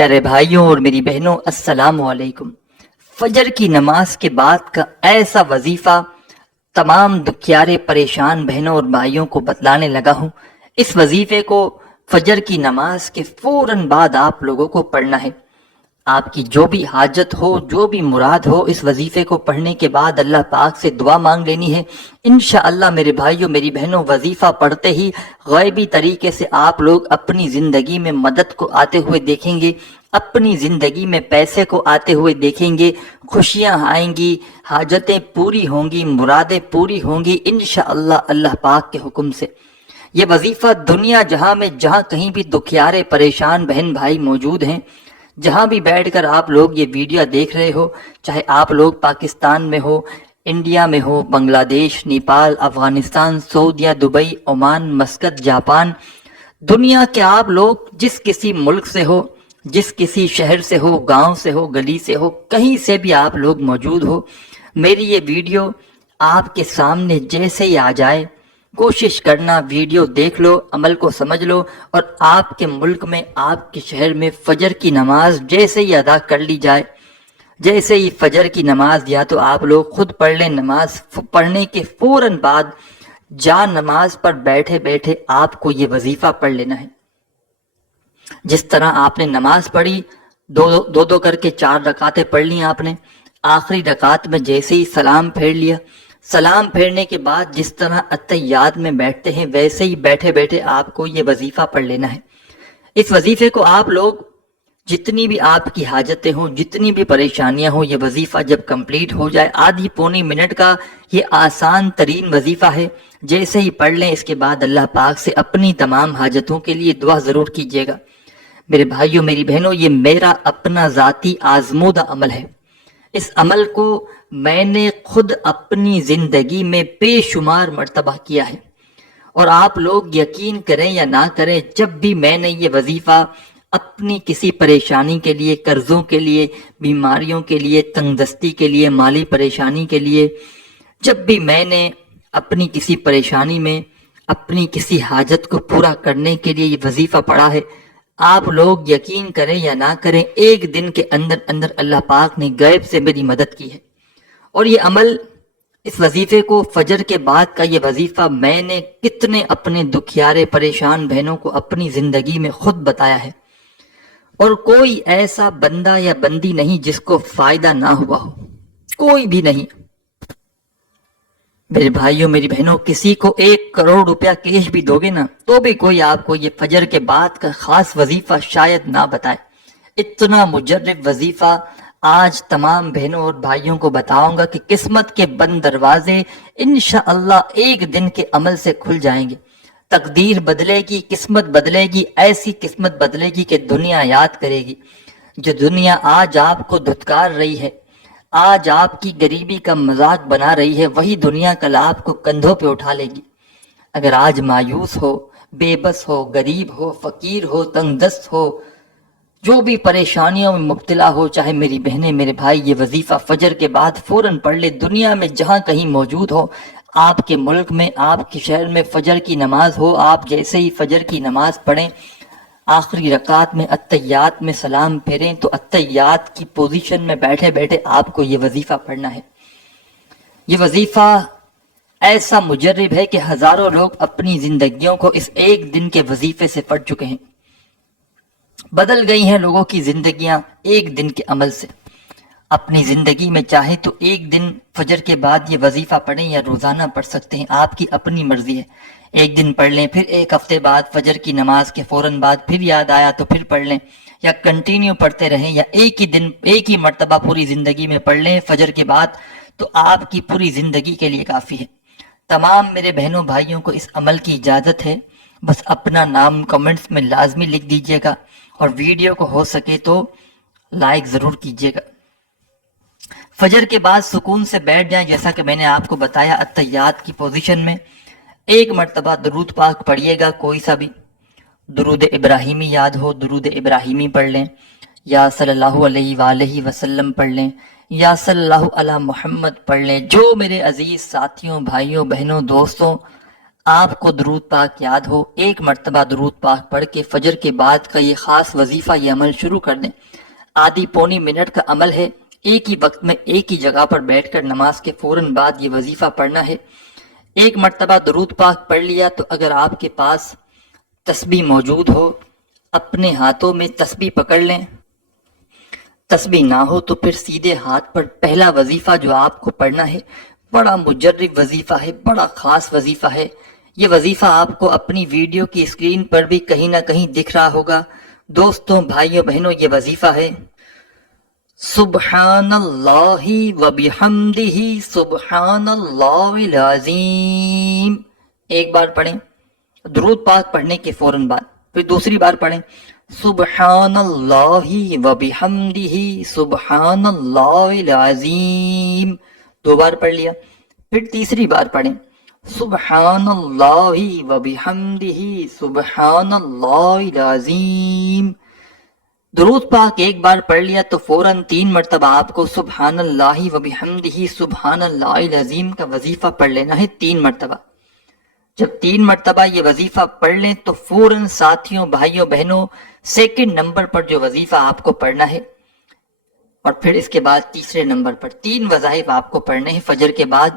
پیارے بھائیوں اور میری بہنوں، السلام علیکم۔ فجر کی نماز کے بعد کا ایسا وظیفہ تمام دکھیارے پریشان بہنوں اور بھائیوں کو بتلانے لگا ہوں۔ اس وظیفے کو فجر کی نماز کے فوراً بعد آپ لوگوں کو پڑھنا ہے۔ آپ کی جو بھی حاجت ہو، جو بھی مراد ہو، اس وظیفے کو پڑھنے کے بعد اللہ پاک سے دعا مانگ لینی ہے۔ انشاءاللہ میرے بھائیوں میری بہنوں، وظیفہ پڑھتے ہی غیبی طریقے سے آپ لوگ اپنی زندگی میں مدد کو آتے ہوئے دیکھیں گے، اپنی زندگی میں پیسے کو آتے ہوئے دیکھیں گے، خوشیاں آئیں گی، حاجتیں پوری ہوں گی، مرادیں پوری ہوں گی انشاءاللہ اللہ پاک کے حکم سے۔ یہ وظیفہ دنیا جہاں میں جہاں کہیں بھی دکھیارے پریشان بہن بھائی موجود ہیں، جہاں بھی بیٹھ کر آپ لوگ یہ ویڈیو دیکھ رہے ہو، چاہے آپ لوگ پاکستان میں ہو، انڈیا میں ہو، بنگلہ دیش، نیپال، افغانستان، سعودیہ، دبئی، عمان، مسقط، جاپان، دنیا کے آپ لوگ جس کسی ملک سے ہو، جس کسی شہر سے ہو، گاؤں سے ہو، گلی سے ہو، کہیں سے بھی آپ لوگ موجود ہو، میری یہ ویڈیو آپ کے سامنے جیسے ہی آ جائے، کوشش کرنا ویڈیو دیکھ لو، عمل کو سمجھ لو، اور آپ کے ملک میں، آپ کے شہر میں فجر کی نماز جیسے ہی ادا کر لی جائے، جیسے ہی فجر کی نماز یا تو آپ لوگ خود پڑھ لیں، نماز پڑھنے کے فوراً بعد جا نماز پر بیٹھے بیٹھے آپ کو یہ وظیفہ پڑھ لینا ہے۔ جس طرح آپ نے نماز پڑھی، دو دو کر کے 4 رکعتیں پڑھ لی آپ نے، آخری رکعت میں جیسے ہی سلام پھیر لیا، سلام پھیرنے کے بعد جس طرح اتحیات میں بیٹھتے ہیں ویسے ہی بیٹھے بیٹھے آپ کو یہ وظیفہ پڑھ لینا ہے۔ اس وظیفے کو آپ لوگ جتنی بھی آپ کی حاجتیں ہوں، جتنی بھی پریشانیاں ہوں، یہ وظیفہ جب کمپلیٹ ہو جائے، آدھی پونی منٹ کا یہ آسان ترین وظیفہ ہے، جیسے ہی پڑھ لیں اس کے بعد اللہ پاک سے اپنی تمام حاجتوں کے لیے دعا ضرور کیجیے گا۔ میرے بھائیوں میری بہنوں، یہ میرا اپنا ذاتی آزمودہ عمل ہے۔ اس عمل کو میں نے خود اپنی زندگی میں بے شمار مرتبہ کیا ہے، اور آپ لوگ یقین کریں یا نہ کریں، جب بھی میں نے یہ وظیفہ اپنی کسی پریشانی کے لیے، قرضوں کے لیے، بیماریوں کے لیے، تنگ دستی کے لیے، مالی پریشانی کے لیے، جب بھی میں نے اپنی کسی پریشانی میں اپنی کسی حاجت کو پورا کرنے کے لیے یہ وظیفہ پڑھا ہے، آپ لوگ یقین کریں یا نہ کریں، ایک دن کے اندر اندر اللہ پاک نے غیب سے میری مدد کی ہے۔ اور یہ عمل، اس وظیفے کو، فجر کے بعد کا یہ وظیفہ میں نے کتنے اپنے دکھیارے پریشان بہنوں کو اپنی زندگی میں خود بتایا ہے، اور کوئی ایسا بندہ یا بندی نہیں جس کو فائدہ نہ ہوا ہو، کوئی بھی نہیں۔ میرے بھائیوں میری بہنوں، کسی کو 1 کروڑ روپیہ کیش بھی دو گے نا، تو بھی کوئی آپ کو یہ فجر کے بعد کا خاص وظیفہ شاید نہ بتائے۔ اتنا مجرب وظیفہ آج تمام بہنوں اور بھائیوں کو بتاؤں گا کہ قسمت کے بند دروازے انشاءاللہ ایک دن کے عمل سے کھل جائیں گے۔ تقدیر بدلے گی، قسمت بدلے گی، ایسی قسمت بدلے گی کہ دنیا یاد کرے گی۔ جو دنیا آج آپ کو دھتکار رہی ہے، آج آپ کی غریبی کا مذاق بنا رہی ہے، وہی دنیا کل آپ کو کندھوں پہ اٹھا لے گی۔ اگر آج مایوس ہو، بے بس ہو، غریب ہو، فقیر ہو، تنگ دست ہو، جو بھی پریشانیوں میں مبتلا ہو، چاہے میری بہنیں میرے بھائی، یہ وظیفہ فجر کے بعد فوراً پڑھ لے۔ دنیا میں جہاں کہیں موجود ہو، آپ کے ملک میں، آپ کے شہر میں فجر کی نماز ہو، آپ جیسے ہی فجر کی نماز پڑھیں، آخری رکعت میں اتحیات میں سلام پھیریں تو اتحیات کی پوزیشن میں بیٹھے بیٹھے آپ کو یہ وظیفہ پڑھنا ہے۔ یہ وظیفہ ایسا مجرب ہے کہ ہزاروں لوگ اپنی زندگیوں کو اس ایک دن کے وظیفے سے پڑھ چکے ہیں۔ بدل گئی ہیں لوگوں کی زندگیاں ایک دن کے عمل سے۔ اپنی زندگی میں چاہے تو ایک دن فجر کے بعد یہ وظیفہ پڑھیں یا روزانہ پڑھ سکتے ہیں، آپ کی اپنی مرضی ہے۔ ایک دن پڑھ لیں، پھر ایک ہفتے بعد فجر کی نماز کے فوراً بعد پھر یاد آیا تو پھر پڑھ لیں، یا کنٹینیو پڑھتے رہیں، یا ایک ہی دن ایک ہی مرتبہ پوری زندگی میں پڑھ لیں فجر کے بعد، تو آپ کی پوری زندگی کے لیے کافی ہے۔ تمام میرے بہنوں بھائیوں کو اس عمل کی اجازت ہے، بس اپنا نام کمنٹس میں لازمی لکھ دیجیے گا، اور ویڈیو کو ہو سکے تو لائک ضرور کیجیے گا۔ فجر کے بعد سکون سے بیٹھ جائیں، جیسا کہ میں نے آپ کو بتایا، اتحیات کی پوزیشن میں ایک مرتبہ درود پاک پڑھیے گا، کوئی سا بھی درود ابراہیمی یاد ہو، درود ابراہیمی پڑھ لیں، یا صلی اللہ علیہ وآلہ وسلم پڑھ لیں، یا صلی اللہ علی محمد پڑھ لیں۔ جو میرے عزیز ساتھیوں، بھائیوں، بہنوں، دوستوں آپ کو درود پاک یاد ہو، ایک مرتبہ درود پاک پڑھ کے فجر کے بعد کا یہ خاص وظیفہ، یہ عمل شروع کر دیں۔ آدھی پونی منٹ کا عمل ہے، ایک ہی وقت میں ایک ہی جگہ پر بیٹھ کر نماز کے فوراً بعد یہ وظیفہ پڑھنا ہے۔ ایک مرتبہ درود پاک پڑھ لیا تو اگر آپ کے پاس تسبیح موجود ہو، اپنے ہاتھوں میں تسبیح پکڑ لیں۔ تسبیح نہ ہو تو پھر سیدھے ہاتھ پر پہلا وظیفہ جو آپ کو پڑھنا ہے، بڑا مجرب وظیفہ ہے، بڑا خاص وظیفہ ہے۔ یہ وظیفہ آپ کو اپنی ویڈیو کی اسکرین پر بھی کہیں نہ کہیں دکھ رہا ہوگا۔ دوستوں، بھائیوں، بہنوں، یہ وظیفہ ہے سبحان اللہ و بحمدہ سبحان اللہ العظیم۔ ایک بار پڑھیں درود پاک پڑھنے کے فوراً بعد، پھر دوسری بار پڑھیں سبحان اللہ و بحمدہ سبحان اللہ العظیم، دو بار پڑھ لیا۔ پھر تیسری بار پڑھیں سبحان اللہ و بحمدہ سبحان اللہ العظیم۔ درود پاک ایک بار پڑھ لیا تو فوراً 3 مرتبہ آپ کو سبحان اللہ و بحمدہ سبحان اللہ العظیم کا وظیفہ پڑھ لینا ہے، 3 مرتبہ۔ جب 3 مرتبہ یہ وظیفہ پڑھ لیں تو فوراً ساتھیوں، بھائیوں، بہنوں، سیکنڈ نمبر پر جو وظیفہ آپ کو پڑھنا ہے، اور پھر اس کے بعد تیسرے نمبر پر 3 وظائف آپ کو پڑھنے ہیں فجر کے بعد۔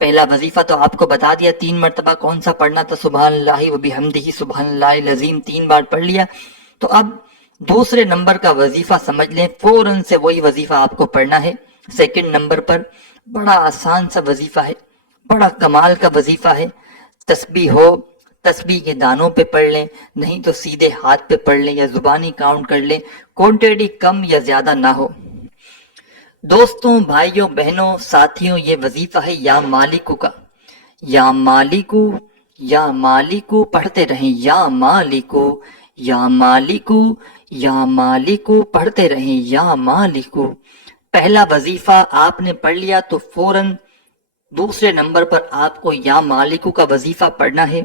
پہلا وظیفہ تو آپ کو بتا دیا 3 مرتبہ کون سا پڑھنا تھا، سبحان اللہ و بحمدہ سبحان اللہ العظیم، 3 بار پڑھ لیا۔ تو اب دوسرے نمبر کا وظیفہ سمجھ لیں، فوراً سے وہی وظیفہ آپ کو پڑھنا ہے سیکنڈ نمبر پر۔ بڑا آسان سا وظیفہ ہے، بڑا کمال کا وظیفہ ہے۔ تسبیح ہو، تسبیح کے دانوں پہ پڑھ لیں، نہیں تو سیدھے ہاتھ پہ پڑھ لیں یا زبانی کاؤنٹ کر لیں، کوانٹٹی کم یا زیادہ نہ ہو۔ دوستوں، بھائیوں، بہنوں، ساتھیوں، یہ وظیفہ ہے یا مالکو کا۔ یا مالکو، یا مالکو پڑھتے رہیں، یا مالکو، یا مالکو، یا مالکو پڑھتے رہیں، یا مالکو۔ پہلا وظیفہ آپ نے پڑھ لیا تو فوراً دوسرے نمبر پر آپ کو یا مالکو کا وظیفہ پڑھنا ہے۔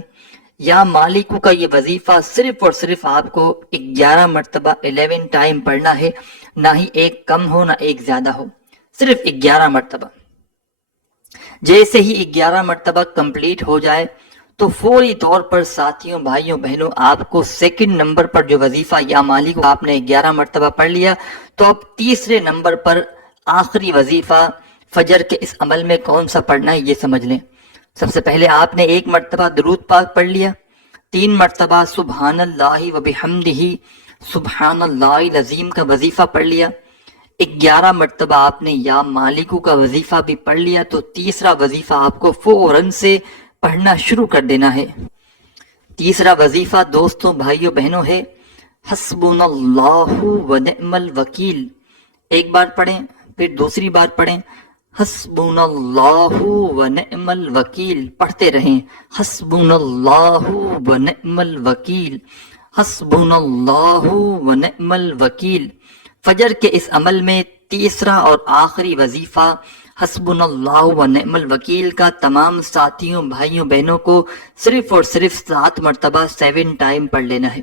یا مالکو کا یہ وظیفہ صرف اور صرف آپ کو 11 مرتبہ 11 ٹائم پڑھنا ہے، نہ ہی ایک کم ہو نہ ایک زیادہ ہو، صرف 11 مرتبہ۔ جیسے ہی 11 مرتبہ کمپلیٹ ہو جائے تو فوری طور پر ساتھیوں، بھائیوں، بہنوں، آپ کو سیکنڈ نمبر پر جو وظیفہ یا مالک آپ نے 11 مرتبہ پڑھ لیا، تو اب تیسرے نمبر پر آخری وظیفہ فجر کے اس عمل میں کون سا پڑھنا ہے یہ سمجھ لیں۔ سب سے پہلے آپ نے 1 مرتبہ درود پاک پڑھ لیا، 3 مرتبہ سبحان اللہ و بحمدہ سبحان اللہ العظیم کا وظیفہ پڑھ لیا، 11 مرتبہ آپ نے یا مالکو کا وظیفہ بھی پڑھ لیا، تو تیسرا وظیفہ آپ کو فوراً سے پڑھنا شروع کر دینا ہے۔ تیسرا وظیفہ دوستوں، بھائیوں، بہنوں ہے حسبنا اللہ و نعم الوکیل۔ ایک بار پڑھیں، پھر دوسری بار پڑھیں حسبنا اللہ و نعم الوکیل، پڑھتے رہیں حسبنا اللہ و نعم الوکیل، حسبنا اللہ و نعم الوکیل۔ فجر کے اس عمل میں تیسرا اور آخری وظیفہ حسبنا اللہ و نعم الوکیل کا تمام ساتھیوں، بھائیوں، بہنوں کو صرف اور صرف 7 مرتبہ 7 ٹائم پڑھ لینا ہے۔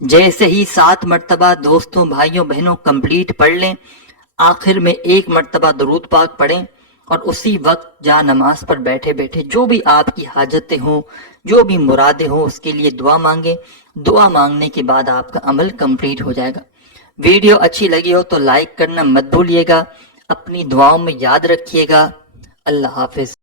جیسے ہی 7 مرتبہ دوستوں، بھائیوں، بہنوں کمپلیٹ پڑھ لیں، آخر میں 1 مرتبہ درود پاک پڑھیں، اور اسی وقت جا نماز پر بیٹھے بیٹھے جو بھی آپ کی حاجتیں ہوں، جو بھی مرادیں ہوں، اس کے لیے دعا مانگیں۔ دعا مانگنے کے بعد آپ کا عمل کمپلیٹ ہو جائے گا۔ ویڈیو اچھی لگی ہو تو لائک کرنا مت بھولیے گا، اپنی دعاؤں میں یاد رکھیے گا۔ اللہ حافظ۔